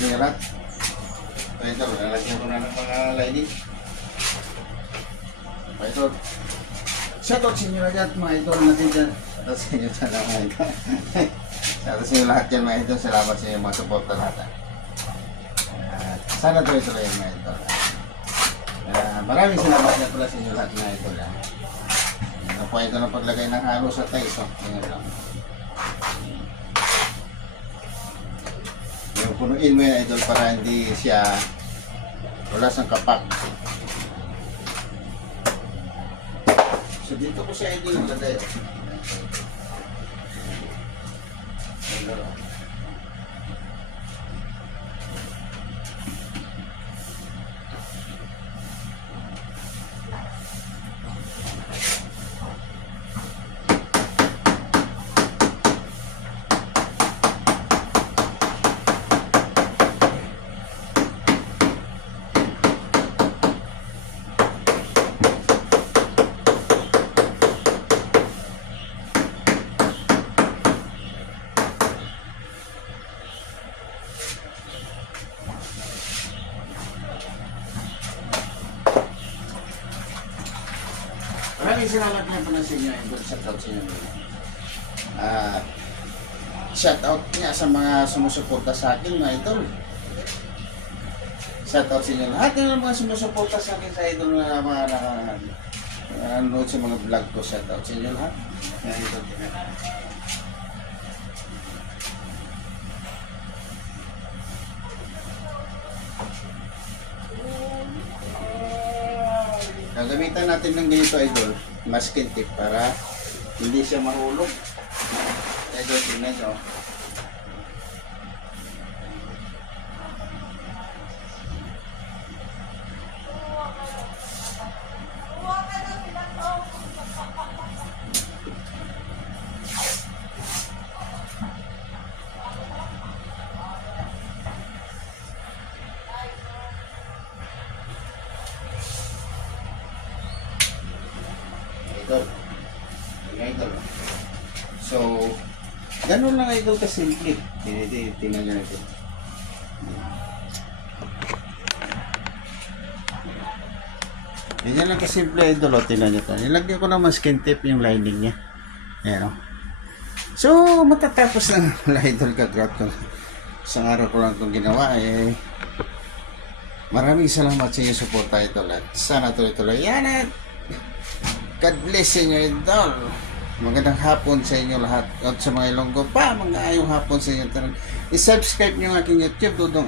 Merat. Ito, lalagyan ko na ng mga lining. Ito. Shoutout sa inyo lahat mga idol natin dyan. Shoutout sa inyo sa lahat mga idol. Shoutout sa inyo lahat dyan mga idol. Salamat sa inyo mga supporter natin. Sana tuloy-tuloy mga idol. Maraming salamat na pala sa inyo lahat mga idol. Ito po ito na paglagay ng halo sa tayo. So, ngayon lang. Yung punuin mo yan idol para hindi siya wala sang kapak. So dito ko siya idol nilagay. Maraming salamat nga pala sa inyo. Shoutout sa inyo. Shoutout nga sa mga sumusuporta sa akin mga idol. Shoutout sa inyo lahat ng mga sumusuporta sa akin sa idol na mga nanonood sa mga vlog ko. Shoutout sa inyo lahat. Mga idol. Gagamitan natin ng ganito idol, masking tape para hindi siya mahulog. Idol, tingnan nyo. Idol. So, ganun lang idol kasimple. Tingnan nyo ito. Ganyan lang kasimple idol. Tingnan nyo ito. Nilagyan ko naman skin tape yung lining niya. Ayan o. So, matatapos na idol ka-grab ko. Isang araw ko lang itong ginawa eh. Maraming salamat sa inyo suporta idol. At sana tuloy-tuloy. Yan at God bless sa inyo idol. Magandang hapon sa inyo lahat. At sa mga Ilonggo pa, mga ayong hapon sa inyo. I-subscribe nyo ang aking YouTube, Dudong